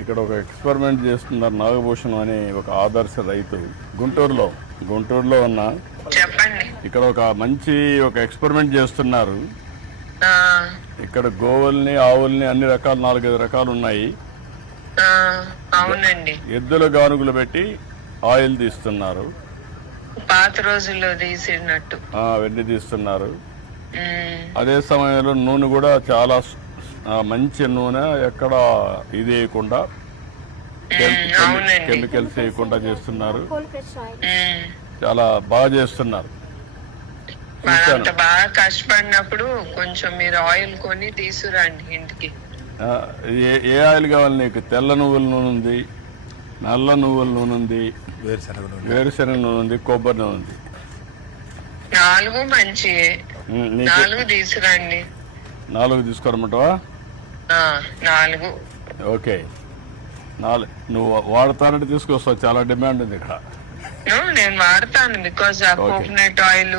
ఇక్కడ ఒక ఎక్స్పెరిమెంట్ చేస్తున్నారు నాగభూషణం అనే ఒక ఆదర్శ రైతు గుంటూరులో ఉన్న చెప్పండి. ఇక్కడ ఒక ఎక్స్పెరిమెంట్ చేస్తున్నారు. ఆ, ఇక్కడ గోవుల్ని ఆవుల్ని అన్ని రకాలు 4-5 రకాలు ఉన్నాయి. ఆ, అవునండి. ఎద్దుల గానుగులు పెట్టి ఆయిల్ తీస్తున్నారు. పాత రోజుల్లో తీసినట్టు వెండి తీస్తున్నారు. ఉమ్, అదే సమయంలో నూనె కూడా చాలా మంచి నూనె, ఎక్కడ ఇది వేయకుండా అవునండి. కెమికల్స్ వేయకుండా చేస్తున్నారు. ఉమ్. చాలా బాగా చేస్తున్నారు. మనం అంత బాగా కష్టపడినప్పుడు కొంచెం మీరు ఆయిల్ కొని తీసుకురండి ఇంటికి. ఏ ఆయిల్ కావాలి నీకు? తెల్ల నువ్వుల నూనె ఉంది, నల్ల నువ్వుల నూనె ఉంది, వేరుశనగ నూనె ఉంది, కొబ్బరి నూనె ఉంది. 4 మంచియే. 4 తీసుకురండి. 4 తీసుకోరమంటావా? 4. ఓకే. 4 నువ్వు వాడతానంటే తీసుకొస్తావు. చాలా డిమాండ్ ఉంది ఇక్కడ. నేను వాడతాను. బికాస్ ఆ కోకోనట్ ఆయిల్,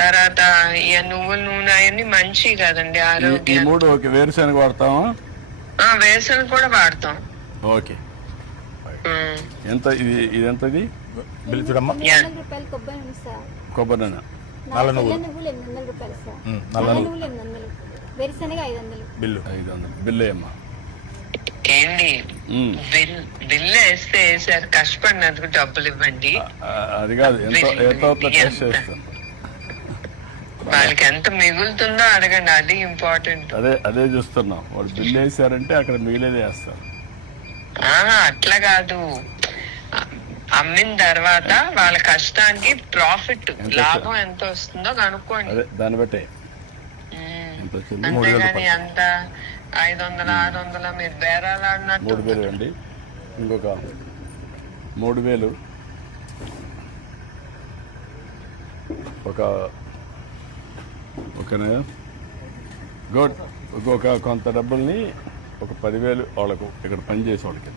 తర్వాత ఇక నువ్వుల నూనె అవన్నీ మంచివి కదండి ఈ ఆరోగ్యం. 3 ఓకే. వేరుశనగ వాడతావా? వేసన్ కూడా వాడతాం. ఓకే. ఎంత ఇది ఎంతది? బిల్లు చూడమ్మా. రూపాయలు కొబ్బరి ఉంది సార్. కొబ్బరి నూనె నల్ల నువ్వులు 800 రూపాయలు సార్. నల్ల నల్ల నువ్వులు నువ్వులు 800, వేరుశనగ 500. బిల్లు 500 బిల్లు అమ్మా. ఏంటి బిల్లు వేస్తే సార్ కష్టపడినందుకు డబ్బులు ఇవ్వండి. అది కాదు, ఎంత టెస్ట్ చేస్తాను. వాళ్ళకి ఎంత మిగులుతుందో అడగండి. అది ఇంపార్టెంట్. అదే చూస్తున్నాం. వాడు బిల్లు వేసారంటే అక్కడ మిగిలేది వేస్తారు. అట్లా కాదు, అమ్మిన తర్వాత వాళ్ళ కష్టానికి ప్రాఫిట్, లాభం ఎంత వస్తుందో కనుక్కోండి. అదే దాన్ని బట్టే ఎంత వచ్చింది? అంతేగాని అంత 500, 600 మీరు బేరాలు ఆడినట్టు. 3000 అండి. ఇంకొక 3000 ఓకేనా? గుడ్. ఇంకొక కొంత డబ్బుల్ని ఒక 10,000 వాళ్ళకు ఇక్కడ పనిచేసే వాళ్ళకి,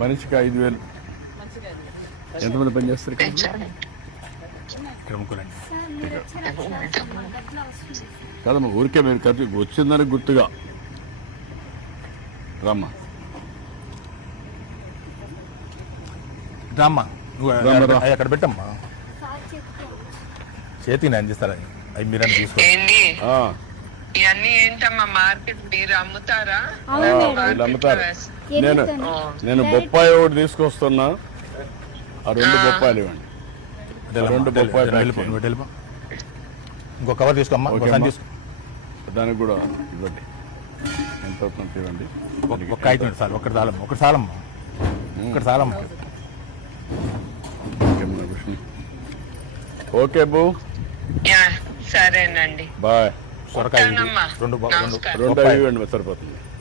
మనిషికి 5,000. ఎంతమంది పనిచేస్తారు ఇక్కడ? ఇక్కడ అమ్ముకోనండి. కాదమ్మా, ఊరికే మీరు ఖర్చు వచ్చిందని గుర్తుగా రమ్మా. రామ్మా, నువ్వు అక్కడ పెట్టమ్మా. చేతికి నేను అందిస్తారా? అవి మీరు తీసుకో. ఏంటి ఇవన్నీ ఏంటమ్మా? మార్కెట్ మీరు అమ్ముతారా? వీళ్ళు అమ్ముతారు. నేను బొప్పాయి ఒకటి తీసుకొస్తున్నా. ఆ 2 బొప్పాయిలు ఇవ్వండి. 2 బొప్పాయిలు. ఇంకో కవర్ తీసుకోమ్మా. తీసుకో. దానికి కూడా ఇవ్వండి. ఎంత అవుతుంది ఇవ్వండి. ఒక్క 5 సార్. ఒకటి చాలమ్మా. ఒకటి చాలమ్మా. ఓకే బూ. సరేనండి. బాయ్. సొరకాయ 2 2 ఇవ్వండి, సరిపోతుంది.